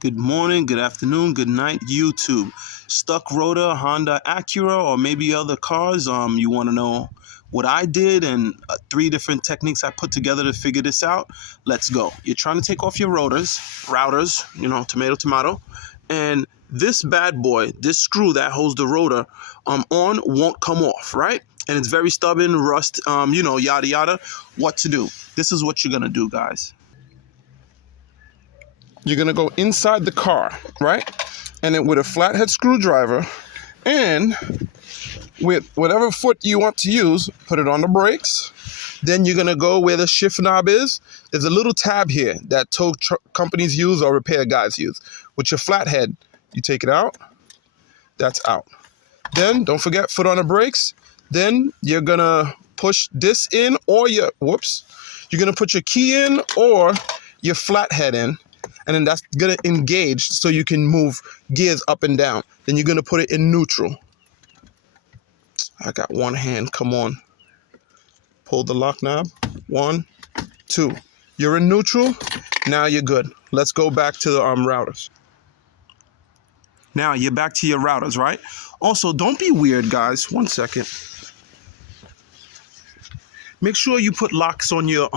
Good morning, good afternoon, good night, YouTube. Stuck rotor, Honda, Acura, or maybe other cars. You want to know what I did and 3 different techniques I put together to figure this out. Let's go. You're trying to take off your routers, tomato, and this bad boy, this screw that holds the rotor on won't come off, right? And it's very stubborn, rust, yada yada. What to do? This is what you're gonna do, guys. You're gonna go inside the car, right? And then with a flathead screwdriver and with whatever foot you want to use, put it on the brakes. Then you're gonna go where the shift knob is. There's a little tab here that tow companies use or repair guys use. With your flathead, you take it out, that's out. Then don't forget, foot on the brakes. Then you're gonna push this in or you're gonna put your key in or your flathead in. And then that's gonna engage so you can move gears up and down. Then you're gonna put it in neutral. I got one hand, come on. Pull the lock knob, 1, 2. You're in neutral, now you're good. Let's go back to the routers. Now you're back to your routers, right? Also, don't be weird, guys, 1 second. Make sure you put locks on your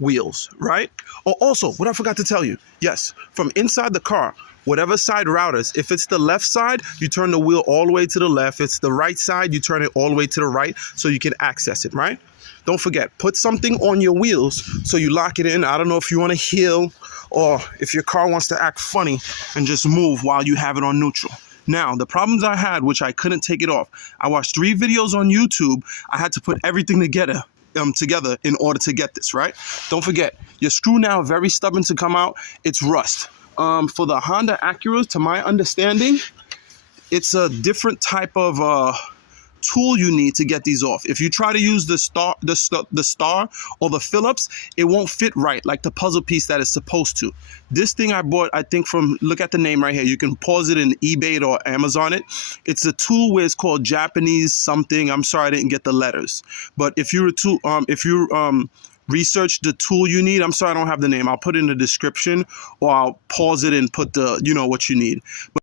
wheels, right? Oh, also, what I forgot to tell you, yes, from inside the car, whatever side routers, if it's the left side, you turn the wheel all the way to the left. If it's the right side, you turn it all the way to the right so you can access it, right? Don't forget, put something on your wheels so you lock it in. I don't know if you want to heel or if your car wants to act funny and just move while you have it on neutral. Now, the problems I had, which I couldn't take it off, I watched 3 videos on YouTube. I had to put everything together in order to get this, right? Don't forget, your screw now very stubborn to come out. It's rust. For the Honda Acuras, to my understanding, it's a different type of tool you need to get these off. If you try to use the star or the Phillips, it won't fit right like the puzzle piece that it's supposed to. This thing I bought, I think from, look at the name right here. You can pause it in eBay or Amazon it. It's a tool where it's called Japanese something. I'm sorry I didn't get the letters. But if you research the tool you need, I'm sorry I don't have the name. I'll put it in the description or I'll pause it and put the, what you need. But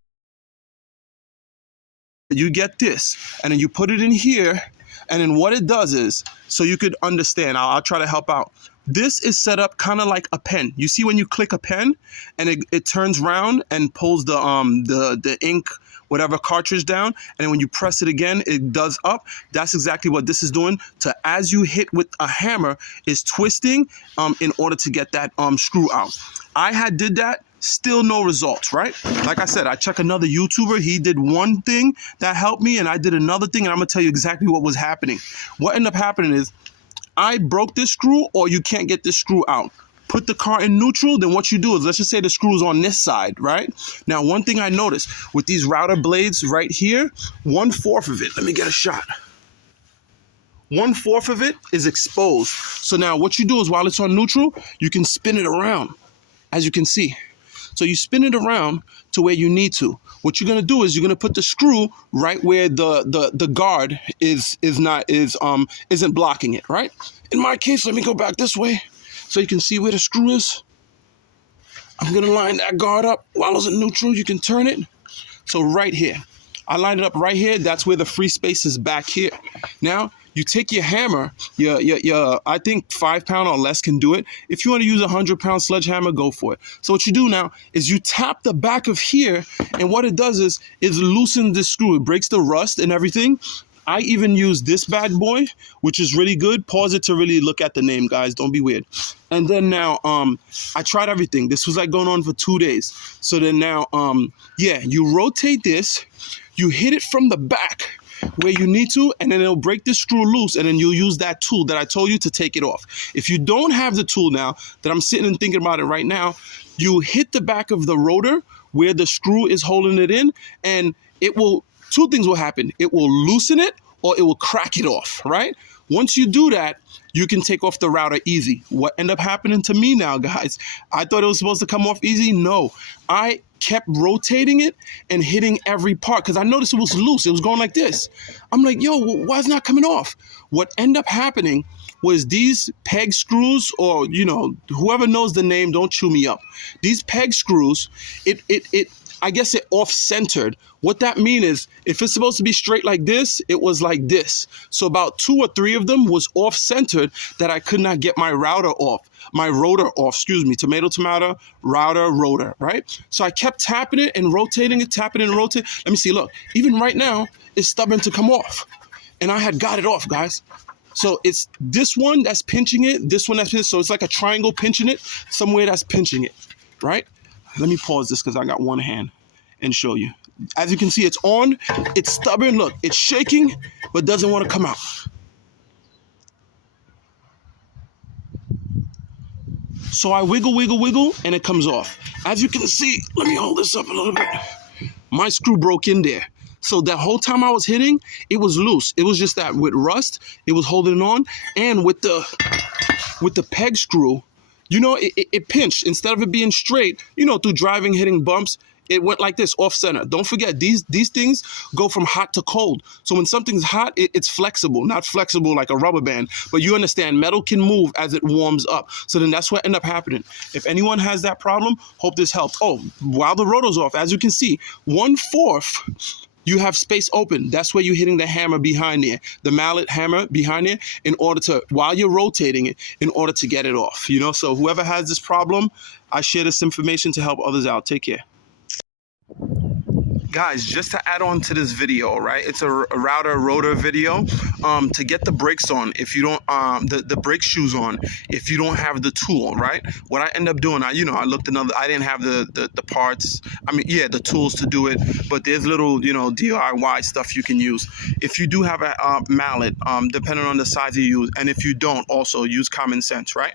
you get this, and then you put it in here, and then what it does is, so you could understand, I'll try to help out. This is set up kind of like a pen. You see when you click a pen, and it turns round and pulls the ink, whatever cartridge down, and then when you press it again, it does up. That's exactly what this is doing. To as you hit with a hammer, is twisting in order to get that screw out. I did that. Still no results, right? Like I said, I checked another YouTuber. He did one thing that helped me, and I did another thing, and I'm gonna tell you exactly what was happening. What ended up happening is I broke this screw, or you can't get this screw out. Put the car in neutral, then what you do is, let's just say the screw is on this side, right? Now, one thing I noticed with these router blades right here, 1/4 of it, let me get a shot. 1/4 of it is exposed. So now what you do is while it's on neutral, you can spin it around, as you can see. So you spin it around to where you need to. What you're gonna do is you're gonna put the screw right where the guard isn't blocking it, right? In my case, let me go back this way so you can see where the screw is. I'm gonna line that guard up while it's in neutral. You can turn it. So right here, I lined it up right here. That's where the free space is back here. Now, you take your hammer, I think 5-pound or less can do it. If you want to use a 100-pound sledgehammer, go for it. So what you do now is you tap the back of here, and what it does is loosen the screw. It breaks the rust and everything. I even use this bad boy, which is really good. Pause it to really look at the name, guys. Don't be weird. And then now, I tried everything. This was like going on for 2 days. So then now, you rotate this, you hit it from the back where you need to, and then it'll break this screw loose, and then you'll use that tool that I told you to take it off. If you don't have the tool now, that I'm sitting and thinking about it right now, you hit the back of the rotor where the screw is holding it in, and it will, 2 things will happen. It will loosen it, or it will crack it off, right? Once you do that, you can take off the router easy. What ended up happening to me now, guys, I thought it was supposed to come off easy. No, I kept rotating it and hitting every part because I noticed it was loose. It was going like this. I'm like, yo, why is it not coming off? What ended up happening was these peg screws, or whoever knows the name, don't chew me up. These peg screws, it I guess it off-centered. What that means is, if it's supposed to be straight like this, it was like this. So about 2 or 3 of them was off-centered, that I could not get my rotor off, my rotor off, excuse me, tomato, rotor, right? So I kept tapping it and rotating it, tapping it and rotating. Let me see, look, even right now, it's stubborn to come off. And I had got it off, guys. So it's this one that's pinching it, this one that's pinching it. So it's like a triangle pinching it, somewhere that's pinching it, right? Let me pause this because I got one hand and show you. As you can see, it's on, it's stubborn. Look, it's shaking, but doesn't want to come out. So I wiggle, and it comes off. As you can see, let me hold this up a little bit. My screw broke in there. So that whole time I was hitting, it was loose. It was just that with rust, it was holding on. And with the peg screw, it pinched. Instead of it being straight, through driving, hitting bumps, it went like this, off center. Don't forget, these things go from hot to cold. So when something's hot, it's flexible. Not flexible like a rubber band, but you understand, metal can move as it warms up. So then that's what ended up happening. If anyone has that problem, hope this helped. Oh, while the rotor's off, as you can see, 1/4, you have space open. That's where you're hitting the hammer behind there, the mallet hammer behind there, in order to, while you're rotating it, in order to get it off. So whoever has this problem, I share this information to help others out. Take care. Guys, just to add on to this video, right? It's a router rotor video. To get the brakes on, if you don't, the brake shoes on, if you don't have the tool, right? What I end up doing, I looked I didn't have the parts. I mean, yeah, the tools to do it, but there's little, DIY stuff you can use. If you do have a mallet, depending on the size you use, and if you don't, also use common sense, right?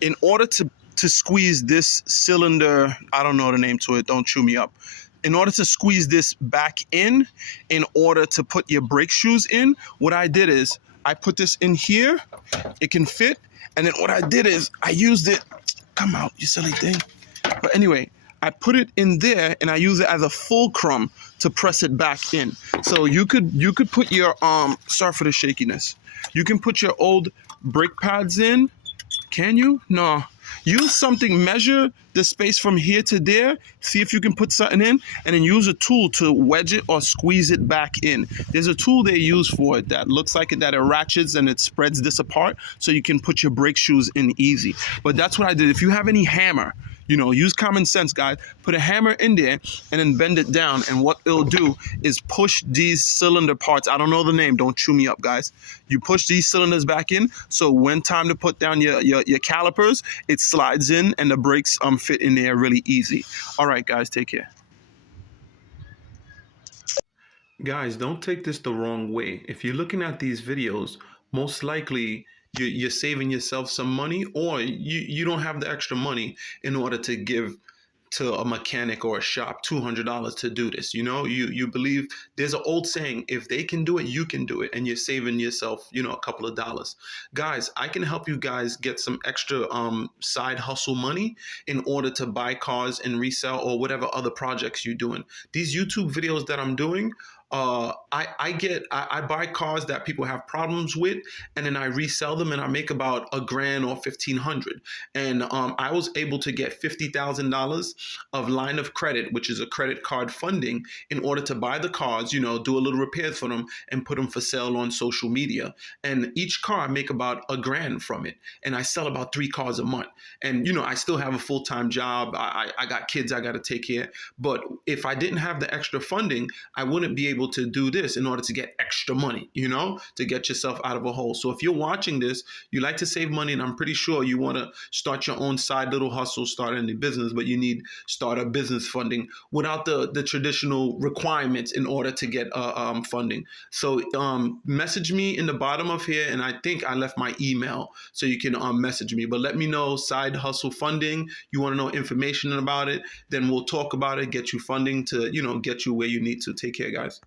In order to squeeze this cylinder, I don't know the name to it, don't chew me up. In order to squeeze this back in order to put your brake shoes in, what I did is I put this in here. It can fit. And then what I did is I used it. Come out, you silly thing. But anyway, I put it in there and I use it as a fulcrum to press it back in. So you could put your, sorry for the shakiness. You can put your old brake pads in. Can you? No. Use something, measure the space from here to there, see if you can put something in, and then use a tool to wedge it or squeeze it back in. There's a tool they use for it that looks like it, that it ratchets and it spreads this apart so you can put your brake shoes in easy. But that's what I did. If you have any hammer, use common sense, guys. Put a hammer in there and then bend it down. And what it'll do is push these cylinder parts. I don't know the name. Don't chew me up, guys. You push these cylinders back in. So when time to put down your calipers, it slides in and the brakes fit in there really easy. All right, guys, take care. Guys, don't take this the wrong way. If you're looking at these videos, most likely you're saving yourself some money, or you don't have the extra money in order to give to a mechanic or a shop $200 to do this. You believe, there's an old saying, if they can do it, you can do it, and you're saving yourself, a couple of dollars. Guys, I can help you guys get some extra side hustle money in order to buy cars and resell, or whatever other projects you're doing. These YouTube videos that I'm doing, I buy cars that people have problems with, and then I resell them, and I make about $1,000 or $1,500. And I was able to get $50,000 of line of credit, which is a credit card funding, in order to buy the cars, do a little repairs for them and put them for sale on social media. And each car I make about $1,000 from it, and I sell about 3 cars a month. And I still have a full-time job. I got kids I got to take care. But if I didn't have the extra funding, I wouldn't be able to do this in order to get extra money, to get yourself out of a hole. So if you're watching this, you like to save money, and I'm pretty sure you want to start your own side little hustle, start any business, but you need startup business funding without the traditional requirements in order to get funding. So message me in the bottom of here, and I think I left my email so you can message me. But let me know side hustle funding. You want to know information about it, then we'll talk about it, get you funding to get you where you need to. Take care, guys.